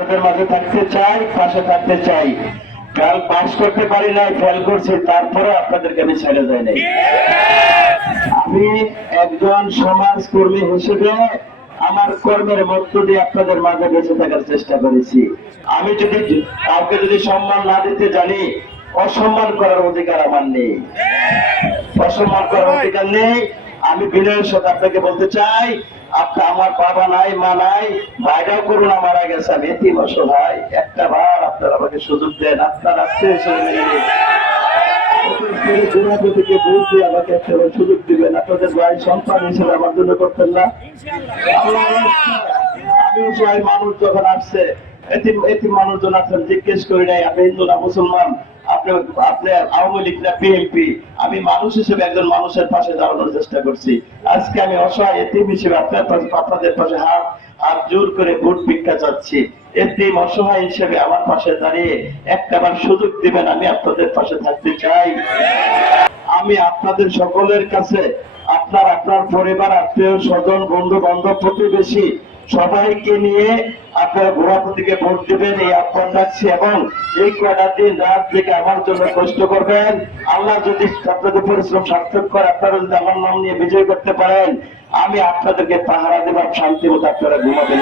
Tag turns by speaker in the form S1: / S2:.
S1: আপনাদের মাঝে থাকতে চাই, পাশে থাকতে চাই। কাল পাশ করতে পারি নাই, ফেল করছি তারপরে আপনাদেরকে আমি ছেড়ে যাই নাই। আমি একজন সমাজ কর্মী হিসেবে আমার কর্মের মধ্য দিয়ে আপনাদের মাঝে বেঁচে থাকার চেষ্টা করেছি। আমি যদি কাউকে যদি সম্মান না দিতে জানি, অসম্মান করার অধিকার আমার নেই। অসম্মান করার অধিকার নেই। আমি বিনয়ের সাথে আপনাকে বলতে চাই আপনি আমার বাবা নাই, মা নাই ভাইরাও করুণা মারা গেছে, আমি এটি অসহায়। একটা বার আপনারা আমাকে সুযোগ দেন, আপনার আত্মীয় মেনে ভাই মানুষ আসছে জিজ্ঞেস করি নাই, আমি হিন্দু না মুসলমান? আপনি আপনি আওয়ামী লীগ না আমি মানুষ হিসেবে একজন মানুষের পাশে দাঁড়ানোর চেষ্টা করছি। আজকে আমি অসহায় এতিম হিসেবে আপনার পাশে, আপনাদের পাশে হাত হাত জোর করে ভোট ভিক্ষা চাচ্ছি। এতিম অসহায় হিসেবে আমার পাশে দাঁড়িয়ে একটা বার সুযোগ দিবেন, আমি আপনাদের পাশে থাকতে চাই। আমি আপনাদের সকলের কাছে, আপনার আপনার পরিবার, আত্মীয় স্বজন বন্ধু বান্ধব প্রতিবেশী সবাইকে নিয়ে আপনারা ঘোরাপতিকে ভোট দেবেন, এই আহ্বান রাখছি এবং এই কয়টা দিন রাত থেকে আমার জন্য কষ্ট করবেন। আল্লাহ যদি আপনাদের পরিশ্রম সার্থক করে, আপনারা যদি আমার নাম নিয়ে বিজয় করতে পারেন, আমি আপনাদেরকে পাহারা দেব শান্তি মতো আপনারা ঘুমাবেন।